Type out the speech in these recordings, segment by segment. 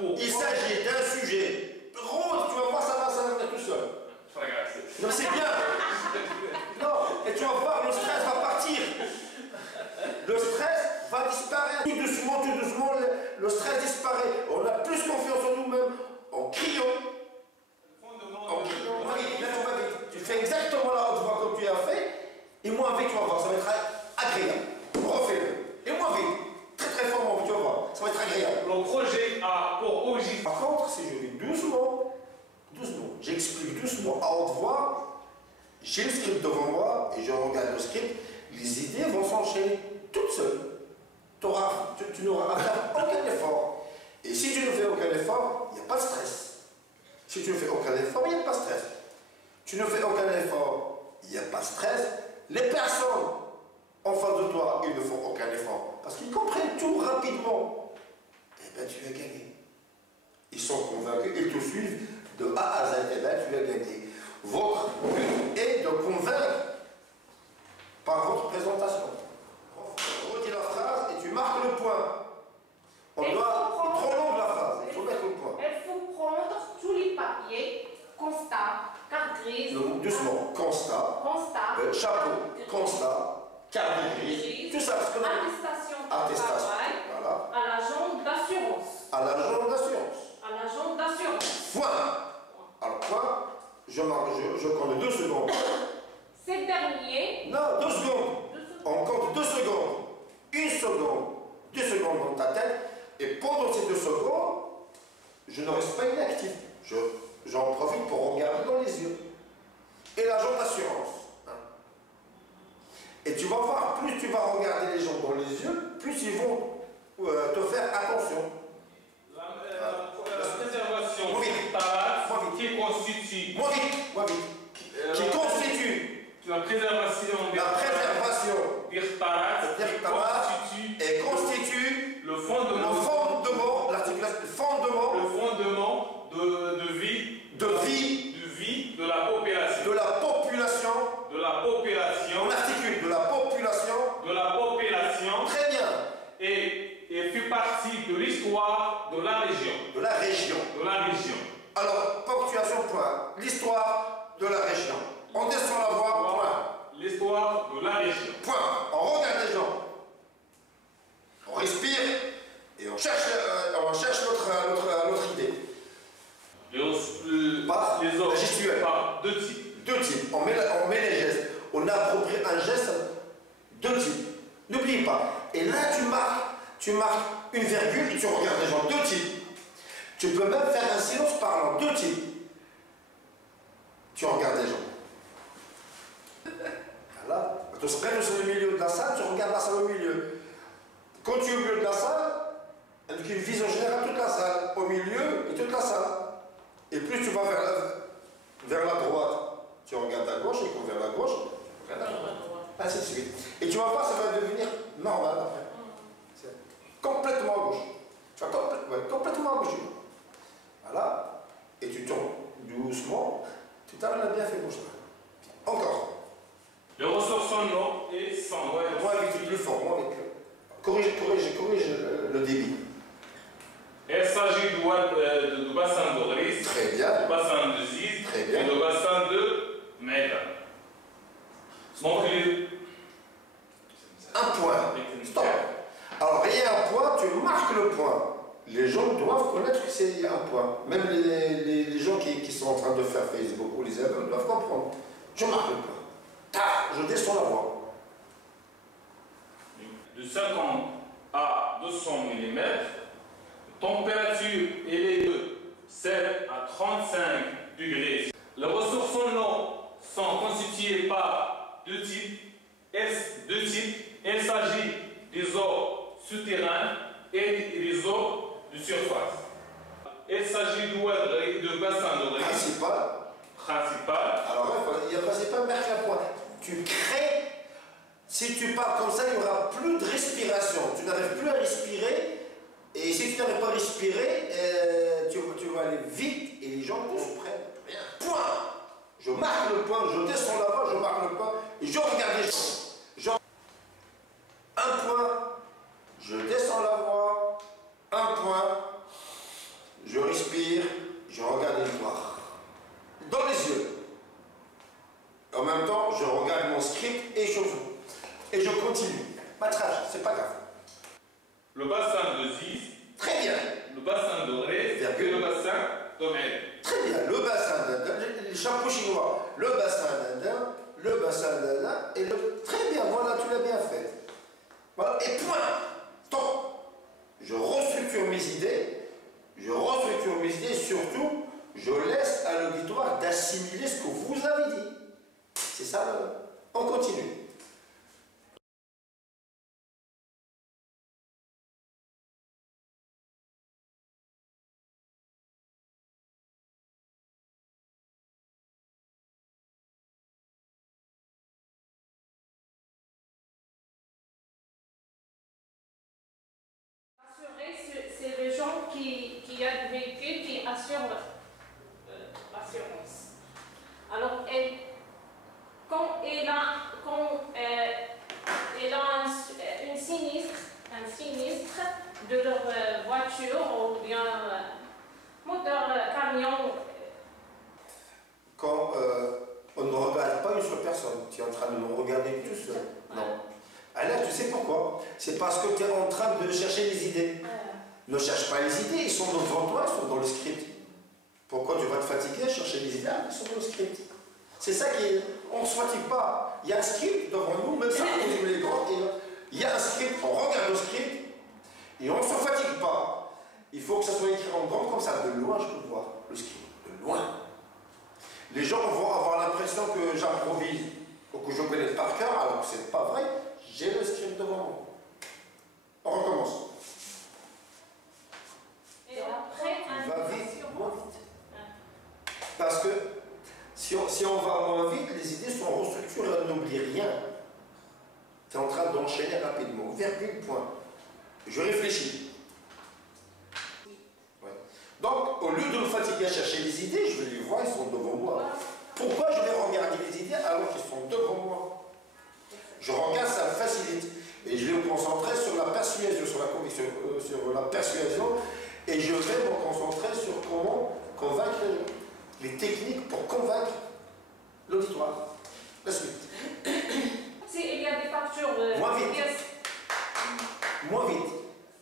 Il s'agit d'un sujet. Rose, tu vas voir, ça va venir tout seul. Non, c'est bien. Non, et tu vas voir, le stress va partir. Le stress va disparaître. Tout doucement, le stress disparaît. On a plus confiance en nous-mêmes en criant. Tu fais exactement la haute voix comme tu as fait. Et moins vite, tu vas voir, ça va être agréable. Refais-le. Et moins vite. Très très fort, moins vite, tu vas voir. Ça va être agréable. Le projet a pour objectif. Par contre, si je vais doucement, j'explique doucement à haute voix, j'ai le script devant moi et je regarde le script, les idées vont s'enchaîner toutes seules. Tu n'auras à faire aucun effort. Et si tu ne fais aucun effort, il n'y a pas de stress. Si tu ne fais aucun effort, il n'y a pas de stress. Tu ne fais aucun effort, il n'y a pas de stress. Les personnes en face de toi, ils ne font aucun effort. Parce qu'ils comprennent tout rapidement. Eh bien, tu as gagné. Ils sont convaincus, ils te suivent de A à Z. Eh bien, tu as gagné. Votre but est de convaincre par votre présentation. Redis la phrase et tu marques le point. On doit trop long la phrase. Il faut mettre le point. Il faut prendre tous les papiers, constat, carte grise. Doucement. Constat. Chapeau. Constat. Carte grise. Tout ça. Attestation. Voilà. À l'agent d'assurance. À l'agent d'assurance. À l'agent d'assurance. Point. Alors, point. Je compte 2 secondes. Ces derniers. Non, 2 secondes. On compte 2 secondes. 1 seconde. 2 secondes dans ta tête. Et pendant ces 2 secondes, je ne reste pas inactif. J'en profite pour regarder dans les yeux. Et l'agent d'assurance. Et tu vas voir, plus tu vas regarder les gens dans les yeux, plus ils vont te faire attention. La préservation qui constitue. Qui constitue. La préservation et constitue le fondement de vie de la population. On articule de la population. Très bien. Et fait partie de l'histoire de la région. Alors, ponctuation, point. L'histoire de la région. On descend la voix, point. L'histoire de la région. Point. On regarde les gens. On respire et on cherche notre idée. Les autres, gestuelle. Par 2 types. 2 types. On met les gestes. On approprie un geste 2 types. N'oublie pas. Et là, tu marques une virgule et tu regardes les gens. 2 types. Tu peux même faire un silence parlant. 2 types. Tu regardes les gens. Voilà. Tu se prends sur le milieu de la salle, tu regardes la salle au milieu. Quand tu es au milieu de la salle, avec une vision générale toute la salle, au milieu et toute la salle. Et plus tu vas vers la droite, tu regardes à gauche, et vers la gauche, tu regardes à droite. Ainsi de suite. Et tu vas voir, ça va devenir normal après. C'est complètement à gauche. Tu vas complètement à gauche. Voilà. Et tu tournes doucement. Tout à l'heure, on a bien fait gauche. Encore. Les ressources en eau et sans. Moi, avec plus fort, moi, avec. Corrige le débit. Il s'agit du bassin de Riz, très bien, du bassin de Ziz très bien, et du bassin de Maïda. Donc, un point. Stop. Alors, il y a un point, tu marques le point. Les gens doivent connaître qu'il y a un point. Même les gens qui sont en train de faire Facebook ou les élèves doivent comprendre. Je marque le point. Tac, je descends la voix. De 50 à 200 mm, température élevée de 7 à 35 degrés. Les ressources en eau sont constituées par 2 types. Il s'agit des eaux souterraines et des eaux de surface. Il s'agit de bassin de riz principal. Alors, il y a principal, marque un point. Tu crées. Si tu pars comme ça, il n'y aura plus de respiration. Tu n'arrives plus à respirer. Et si tu n'arrives pas à respirer, tu vas aller vite et les gens te prennent. Point. Je marque le point, je descends là-bas, je marque le point et je regarde les gens. Un point, je descends la voix, un point, même temps, je regarde mon script et je continue. Matrage, c'est pas grave. Le bassin de Ziz, Très bien. le bassin de Rez, et le bassin d'Omel. Très bien. Le bassin d'Indien, les chapeaux chinois, le bassin d'Indien, le bassin d'Indien et le... Très bien, voilà, tu l'as bien fait. Voilà, et point. Stop. Je restructure mes idées. Surtout, je laisse à l'auditoire d'assimiler ce que vous avez dit. C'est ça, on continue. Assurer, c'est les gens qui a le véhicule qui assurent l'assurance. Alors, quand elle a un sinistre de leur voiture ou bien moteur, camion. Quand on ne regarde pas une seule personne, tu es en train de nous regarder tout seul. Non. Alors, tu sais pourquoi? C'est parce que tu es en train de chercher les idées. Ne cherche pas les idées, ils sont devant toi, ils sont dans le script. Pourquoi tu vas te fatiguer à chercher les idées? Ils sont dans le script. C'est ça qui est... On ne se fatigue pas. Il y a un script devant nous, même ça, les grands, il y a un script, on regarde le script, et on ne se fatigue pas. Il faut que ça soit écrit en grand, comme ça, de loin, je peux voir le script. De loin. Les gens vont avoir l'impression que j'improvise, ou que je connais par cœur, alors que ce n'est pas vrai. J'ai le script devant moi. On recommence. Et après, Va vite, moins vite. Parce que si on va moins vite, les idées sont restructurées, on n'oublie rien. Tu es en train d'enchaîner rapidement, virgule, point. Je réfléchis. Ouais. Donc, au lieu de me fatiguer à chercher les idées, je vais les voir, ils sont devant moi. Pourquoi je vais regarder les idées alors qu'ils sont devant moi? Je regarde, ça me facilite. Et je vais me concentrer sur la persuasion, sur la conviction, sur la persuasion, et je vais me concentrer sur comment convaincre les techniques pour convaincre l'auditoire. La suite. S'il y a des factures Moins vite. pièces, Moins vite.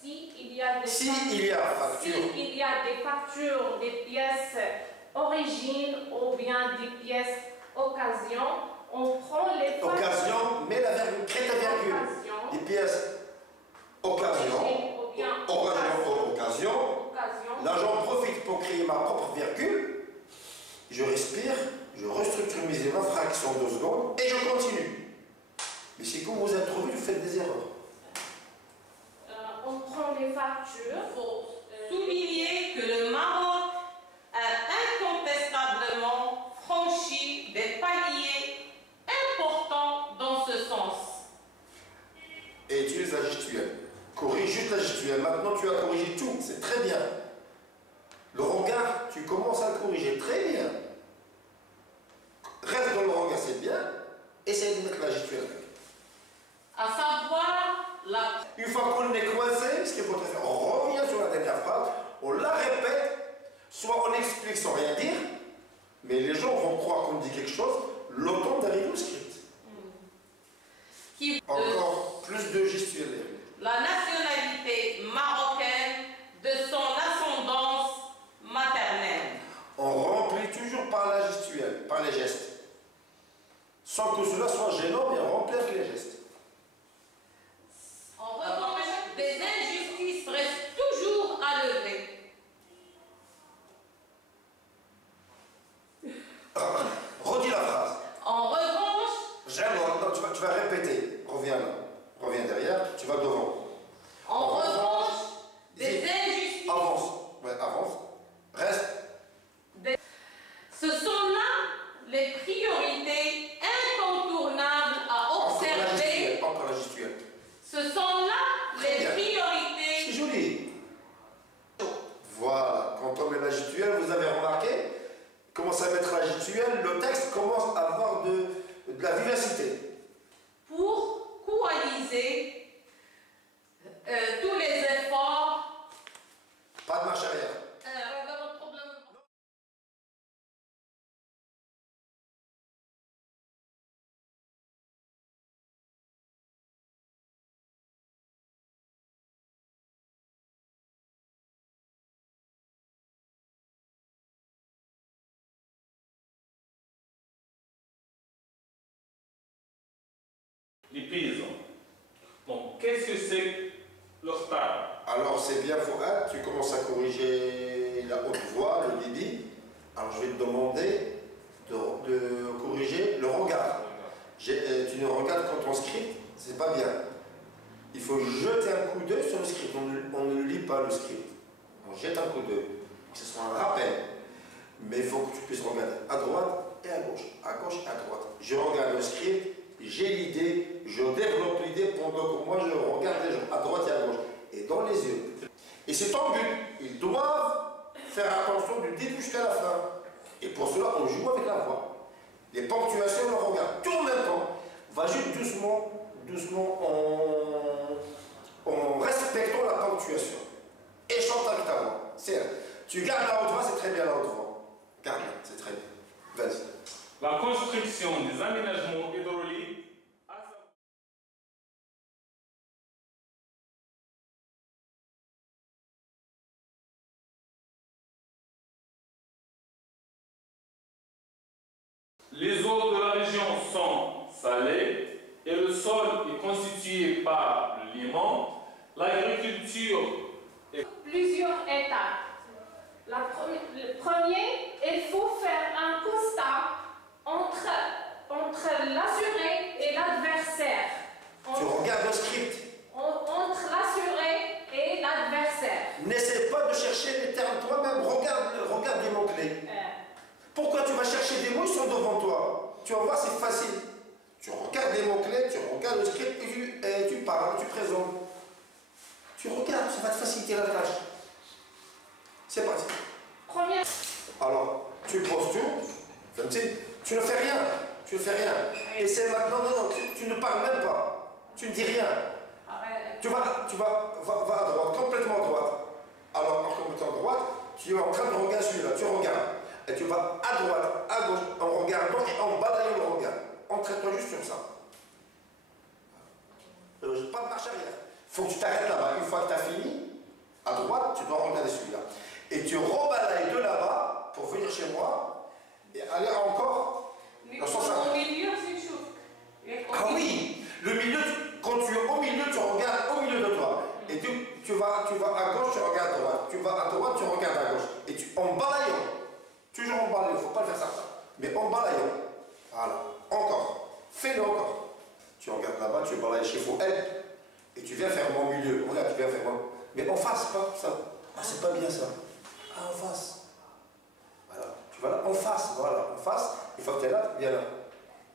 s'il y a des factures, des pièces origine ou bien des pièces occasion, on prend les factures. Occasion, mais la virgule, crée ta virgule. Des pièces occasion. Là, j'en profite pour créer ma propre virgule. Je respire, je restructure mes idées, ma fraction 2 secondes, et je continue. Mais c'est quand vous introduisez, vous faites des erreurs. On prend les factures. Il faut souligner que le Maroc a incontestablement franchi des paliers importants dans ce sens. Et utilise la gestuelle. Corrige juste la gestuelle. Maintenant, tu as corrigé tout. C'est très bien. Le regard, tu commences à le corriger. Très bien. Reste dans le regard, c'est bien. Essaye de mettre la gestuelle avec. À savoir la... Une fois qu'on est coincé, ce qu'il faut faire, on revient sur la dernière phrase, on la répète, soit on explique sans rien dire, mais les gens vont croire qu'on dit quelque chose, le temps d'arriver au script. Encore plus de gestuelle. La nationalité marocaine de son ascendance maternelle. On remplit toujours par la gestuelle, par les gestes. Sans que cela soit gênant, mais on remplit avec les gestes. En revanche, des injustices restent toujours à lever. Redis la phrase. En revanche, J'aime, non, tu vas répéter. Reviens là. Reviens derrière, tu vas devant. en revanche, des injustices... Avance. Ouais, avance. Reste. Ce sont là les priorités incontournables à observer. Encore la gestuelle. Ce sont là Très les bien. priorités. C'est joli. Voilà. Quand on met la gestuelle, vous avez remarqué, commence à mettre la gestuelle, le texte commence à avoir de la vivacité. Pour coaliser tous les efforts. Pas de marche arrière. des paysans. Donc, qu'est-ce que c'est l'octave? Alors c'est bien, Fouad, tu commences à corriger la haute voix, le débit. Alors je vais te demander de corriger le regard. Tu ne regardes quand on script, c'est pas bien. Il faut jeter un coup d'œil sur le script. On ne lit pas le script. On jette un coup d'œil. Que ce soit un rappel. Mais il faut que tu puisses regarder à droite et à gauche et à droite. Je regarde le script, j'ai l'idée, je développe l'idée pendant que moi je regarde les gens à droite et à gauche. Et dans les yeux. Et c'est ton but. Ils doivent faire attention du début jusqu'à la fin. Et pour cela, on joue avec la voix. Les ponctuations, on regarde tout en même temps. Va juste doucement, doucement en respectant la ponctuation. Et chante avec ta voix. Tu gardes la haute voix, c'est très bien la haute voix. Garde-la, c'est très bien. Vas-y. La construction des aménagements hydrauliques. Les eaux de la région sont salées et le sol est constitué par le limon. L'agriculture est... Plusieurs étapes. Le premier, il faut faire un constat entre l'assuré et l'adversaire. Tu regardes le script. Entre l'assuré et l'adversaire. N'essaie pas de chercher les termes toi-même. Regarde les mots-clés. Pourquoi tu vas chercher des mots, ils sont devant toi. Tu vas voir, c'est facile. Tu regardes les mots-clés, tu regardes le script et tu parles, tu présentes. Tu regardes, ça va te faciliter la tâche. C'est parti. Première. Alors, tu postures, tu ne fais rien. Tu ne fais rien. Et c'est maintenant, non, tu ne parles même pas. Tu ne dis rien. Tu vas à droite, complètement à droite. Alors, en complètement à droite, tu es en train de regarder celui-là, tu regardes. Et tu vas à droite, à gauche, en regardant et en balayant le regard. Entraîne-toi juste sur ça. Pas de marche arrière. Il faut que tu t'arrêtes là-bas. Une fois que tu as fini, à droite, tu dois regarder celui-là. Et tu rebalayes de là-bas pour venir chez moi et aller encore dans son sens. Au milieu, c'est chaud. Ah oui, le milieu, quand tu es au milieu, tu regardes au milieu de toi. Et tu vas à gauche, tu regardes à droite. Tu vas à droite, tu regardes à gauche. Et en balayant. Toujours en balayant, il ne faut pas le faire ça. Mais en balayant. Voilà. Encore. Fais-le encore. Tu regardes là-bas, tu balayes chez Fouad. Et tu viens faire mon milieu. Regarde, tu viens faire moi. Mais en face, pas ça. Ah, c'est pas bien ça. Ah, en face. Voilà. Tu vas là, en face. Voilà. En face. Une fois que tu es là, viens là.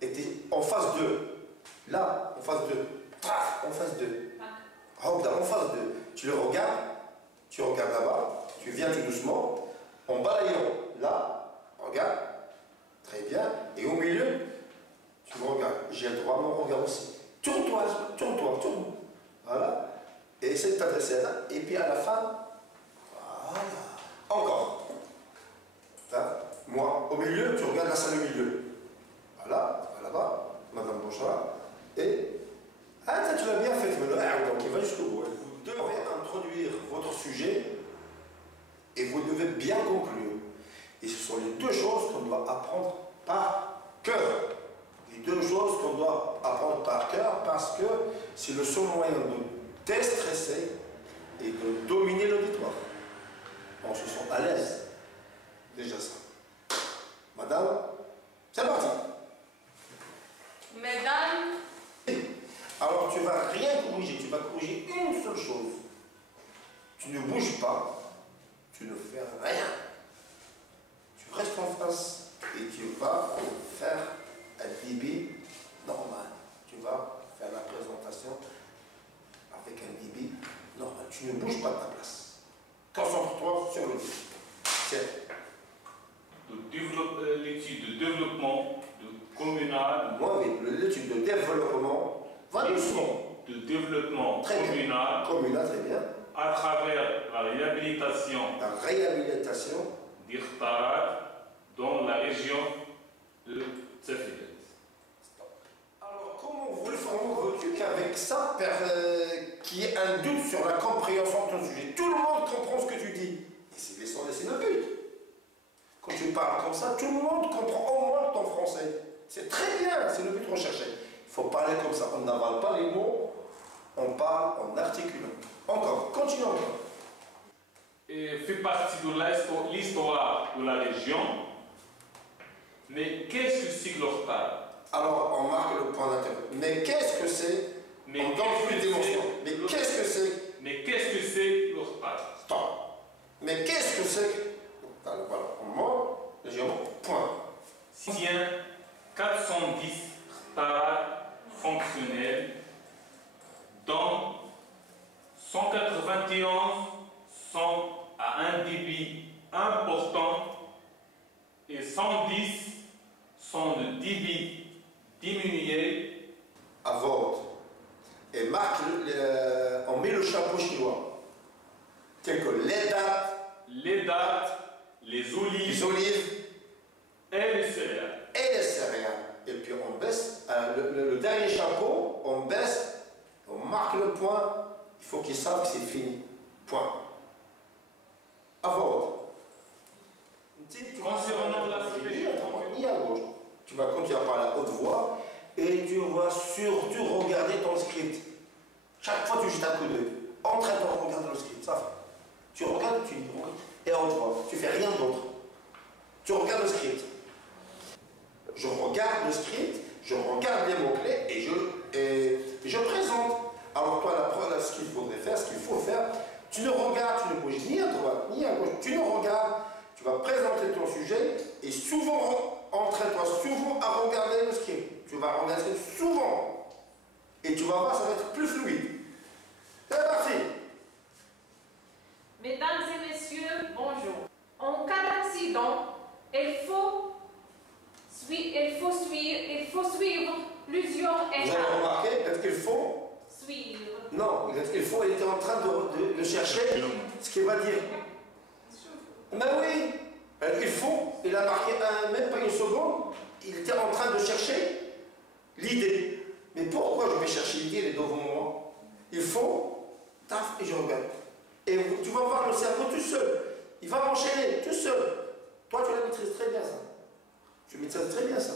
Et tu es en face 2. Là, en face 2. Paf, en face 2. En face 2. Tu le regardes. Tu regardes là-bas. Tu viens tout doucement. En balayant. Là, regarde, très bien, et au milieu, tu me regardes, j'ai le droit à mon regard aussi. Tourne-toi, tourne. Voilà, et essaie de t'adresser là, et puis à la fin, voilà, encore. Là, moi, au milieu, tu regardes la salle au milieu. Voilà, là-bas, Madame Bouchard, et, ah, tu l'as bien fait, donc il va jusqu'au bout. Vous devez introduire votre sujet, et vous devez bien conclure. Et ce sont les deux choses qu'on doit apprendre par cœur. Les deux choses qu'on doit apprendre par cœur parce que c'est le seul moyen de déstresser et de dominer l'auditoire. On se sent à l'aise. Déjà ça. Madame, c'est parti. Mesdames. Alors tu ne vas rien corriger, tu vas corriger une seule chose. Tu ne bouges pas, tu ne fais rien. Tu restes en face et tu vas faire un débit normal. Tu vas faire la présentation avec un débit normal. Tu ne bouges pas de ta place. Concentre-toi sur le débit. C'est l'étude de développement communal. Moi, oui, l'étude de développement. Va doucement. De développement très communal. Communal, très bien. À travers la réhabilitation. La réhabilitation. d'Irtarat dans la région de Tsafilet. Alors, comment veux-tu qu'avec ça, qu'il y ait un doute sur la compréhension de ton sujet? Tout le monde comprend ce que tu dis. Et c'est le but. Quand tu parles comme ça, tout le monde comprend au moins ton français. C'est très bien, c'est le but recherché. Il faut parler comme ça. On n'avale pas les mots, on parle en articulant. Encore, continuons. Et fait partie de l'histoire de la région. Mais qu'est-ce que c'est que l'Ortal? Alors, on marque le point d'intérêt. Mais qu'est-ce que c'est? On donne plus d'émotion. Mais qu'est-ce que c'est? Mais qu'est-ce que c'est l'Ortal? Stop. Mais qu'est-ce que c'est? Voilà, on monte, point. Tient 410 hectares fonctionnels, dont 191 sont à un débit important et 110 sont de débit diminué. À vote. Et marque, on met le chapeau chinois. Tel que les dates, les olives et les céréales. Et puis on baisse, le dernier chapeau, on baisse, on marque le point, il faut qu'ils savent que c'est fini. Point. À vote. Concernant l'aspect ni à gauche. Tu vas continuer à parler à haute voix et tu vas surtout regarder ton script. Chaque fois tu jettes un coup d'œil. Entraîne-toi à regarder le script, ça fait. Tu regardes, tu dis, et à haute voix. Tu fais rien d'autre. Tu regardes le script. Je regarde le script, je regarde les mots-clés et je présente. Alors toi, ce qu'il faudrait faire, ce qu'il faut faire, tu ne regardes, tu ne bouges ni à droite, ni à gauche, tu ne regardes, tu vas présenter ton sujet et souvent, entraîne-toi souvent à regarder le script. Tu vas regarder souvent et tu vas voir, ça va être plus fluide. C'est parti. Mesdames et messieurs, bonjour. En cas d'accident, il faut suivre plusieurs Vous avez étapes. remarqué, peut-être qu'il faut. Suivre. Non, peut-être qu'il faut, il était en train de chercher ce qu'il va dire. Mais oui, il faut, il a marqué même pas une seconde, il était en train de chercher l'idée. Mais pourquoi je vais chercher l'idée, elle est devant moi? Il faut, taf, et je regarde. Et tu vas voir le cerveau tout seul. Il va m'enchaîner tout seul. Toi, tu la maîtrises très bien ça. Tu maîtrises très bien ça.